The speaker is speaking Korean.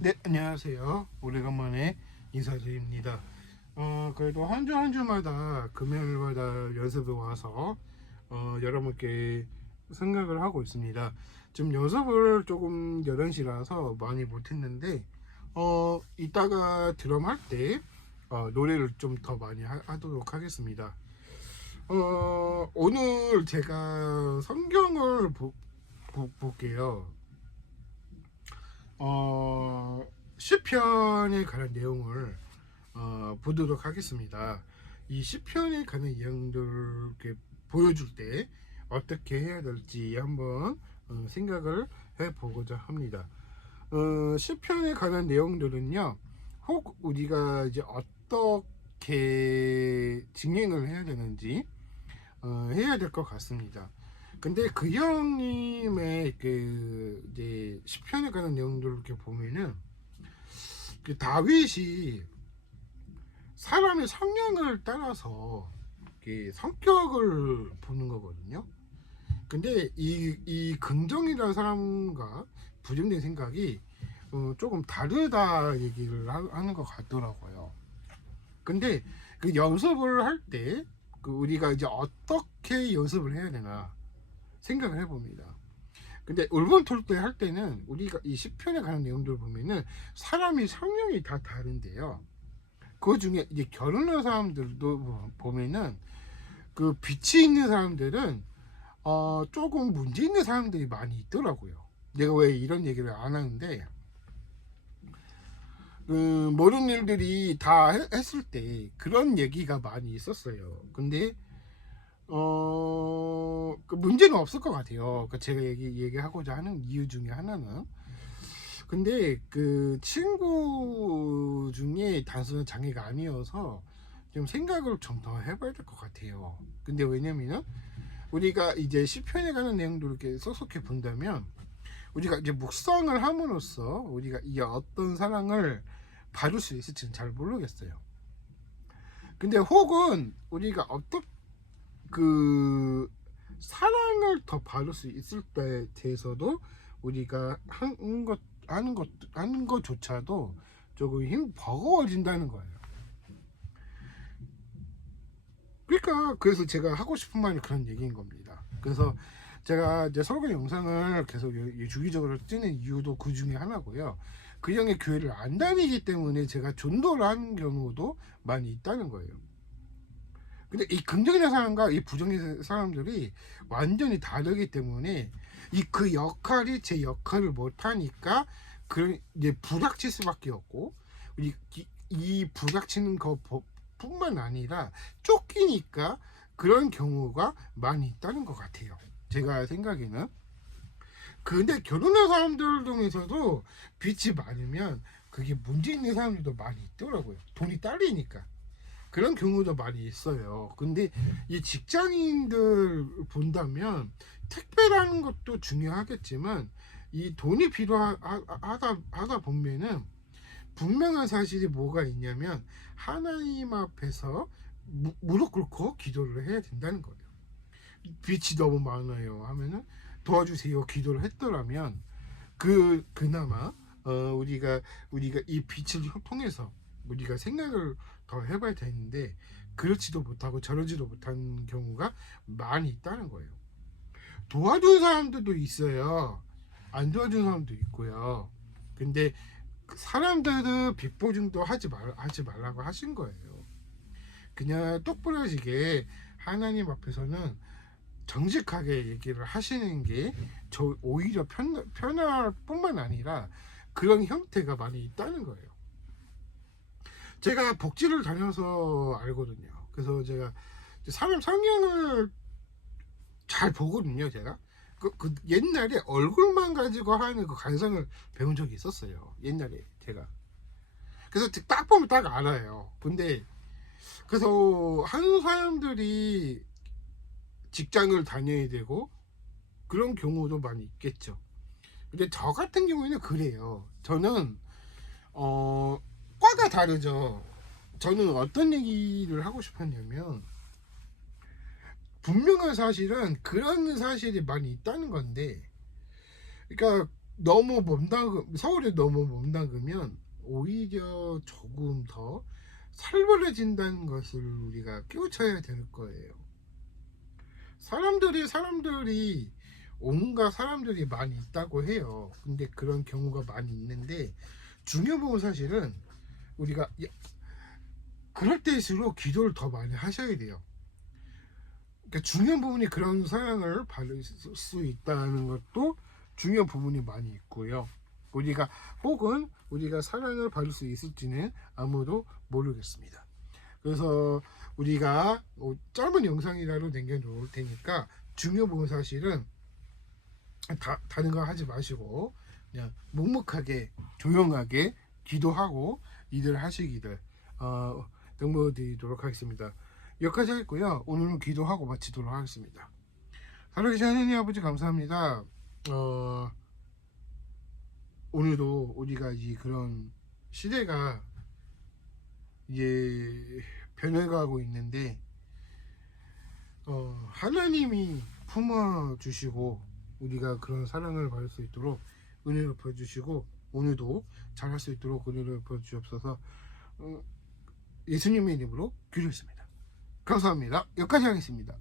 네, 안녕하세요. 오래간만에 인사드립니다. 그래도 한 주 한 주마다 금요일마다 연습에 와서 여러분께 생각을 하고 있습니다. 지금 연습을 조금 11시라서 많이 못했는데 이따가 드럼 할 때 노래를 좀 더 많이 하도록 하겠습니다. 오늘 제가 성경을 볼게요. 어, 시편에 관한 내용을 보도록 하겠습니다. 이 시편에 관한 내용들을 이렇게 보여줄 때 어떻게 해야 될지 한번 생각을 해보고자 합니다. 시편에 관한 내용들은요, 혹 우리가 이제 어떻게 진행을 해야 되는지 해야 될 것 같습니다. 근데 그 형님의 그 이제 시편에 관한 내용들을 이렇게 보면은 그 다윗이 사람의 성향을 따라서 이렇게 성격을 보는 거거든요. 근데 이 긍정이라는 사람과 부정적인 생각이 조금 다르다 얘기를 하는 것 같더라고요. 근데 그 연습을 할 때 그 우리가 이제 어떻게 연습을 해야 되나 생각을 해봅니다. 근데 울분 톨때 할 때는 우리가 이 시편에 관한 내용들을 보면은 사람이 성향이 다 다른데요. 그 중에 이제 결혼한 사람들도 보면은 그 빛이 있는 사람들은 조금 문제 있는 사람들이 많이 있더라고요. 내가 왜 이런 얘기를 안 하는데 그 모든 일들이 다 했을 때 그런 얘기가 많이 있었어요. 근데 그 문제는 없을 것 같아요. 그 제가 얘기하고자 하는 이유 중에 하나는 근데 그 친구 중에 단순한 장애가 아니어서 좀 생각을 좀 더 해봐야 될 것 같아요. 근데 왜냐면은 우리가 이제 시편에 관한 내용들을 이렇게 쏙쏙해 본다면 우리가 이제 묵상을 함으로써 우리가 이 어떤 사랑을 받을 수 있을지는 잘 모르겠어요. 근데 혹은 우리가 어떤 그 사랑을 더 받을 수 있을 때에 대해서도 우리가 하는 것조차도 조금 힘 버거워진다는 거예요. 그러니까 그래서 제가 하고 싶은 말이 그런 얘기인 겁니다. 그래서 제가 이제 설교 영상을 계속 주기적으로 찍는 이유도 그 중에 하나고요. 그 형의 교회를 안 다니기 때문에 제가 전도를 하는 경우도 많이 있다는 거예요. 근데 이 긍정의 사람과 이 부정의 사람들이 완전히 다르기 때문에 이 그 역할이 제 역할을 못하니까 그 이제 부닥칠 수밖에 없고 이 부닥치는 것 뿐만 아니라 쫓기니까 그런 경우가 많이 있다는 것 같아요. 제가 생각에는. 근데 결혼한 사람들 중에서도 빚이 많으면 그게 문제 있는 사람들도 많이 있더라고요. 돈이 딸리니까. 그런 경우도 많이 있어요. 근데 이 직장인들 본다면 택배라는 것도 중요하겠지만 이 돈이 필요하다 보면은 분명한 사실이 뭐가 있냐면 하나님 앞에서 무릎 꿇고 기도를 해야 된다는 거예요. 빚이 너무 많아요 하면은 도와주세요 기도를 했더라면 그나마 우리가 이 빛을 통해서 우리가 생각을 더 해봐야 되는데 그렇지도 못하고 저러지도 못한 경우가 많이 있다는 거예요. 도와준 사람들도 있어요. 안 도와준 사람도 있고요. 근데 사람들은 빚보증도 하지 말라고 하신 거예요. 그냥 똑부러지게 하나님 앞에서는 정직하게 얘기를 하시는 게 저 오히려 편할 뿐만 아니라 그런 형태가 많이 있다는 거예요. 제가 복지를 다녀서 알거든요. 그래서 제가 사람 성향을 잘 보거든요. 제가 그 옛날에 얼굴만 가지고 하는 그 관상을 배운 적이 있었어요. 옛날에 제가. 그래서 딱 보면 딱 알아요. 근데 그래서 한국 사람들이 직장을 다녀야 되고 그런 경우도 많이 있겠죠. 근데 저 같은 경우에는 그래요. 저는 어 과가 다르죠. 저는 어떤 얘기를 하고 싶었냐면 분명한 사실은 그런 사실이 많이 있다는 건데 그러니까 너무 몸담금 서울에 너무 몸담으면 오히려 조금 더 살벌해진다는 것을 우리가 깨우쳐야 될 거예요. 사람들이 온갖 사람들이 많이 있다고 해요. 근데 그런 경우가 많이 있는데 중요한 부분 사실은 우리가 그럴 때일수록 기도를 더 많이 하셔야 돼요. 그러니까 중요한 부분이 그런 사랑을 받을 수 있다는 것도 중요한 부분이 많이 있고요. 우리가 혹은 우리가 사랑을 받을 수 있을지는 아무도 모르겠습니다. 그래서 우리가 짧은 영상이라도 남겨놓을 테니까 중요한 부분 사실은 다른 거 하지 마시고 그냥 묵묵하게 조용하게 기도하고 일을 하시기를 당부드리도록 하겠습니다. 여기까지 하겠고요. 오늘은 기도하고 마치도록 하겠습니다. 살아계신 하나님 아버지 감사합니다. 오늘도 우리가 이 그런 시대가 이제 변해가고 있는데 하나님이 품어주시고 우리가 그런 사랑을 받을 수 있도록 은혜를 부어주시고 오늘도 잘할 수 있도록 은혜를 부어주옵소서. 예수님의 이름으로 기도했습니다. 감사합니다. 여기까지 하겠습니다.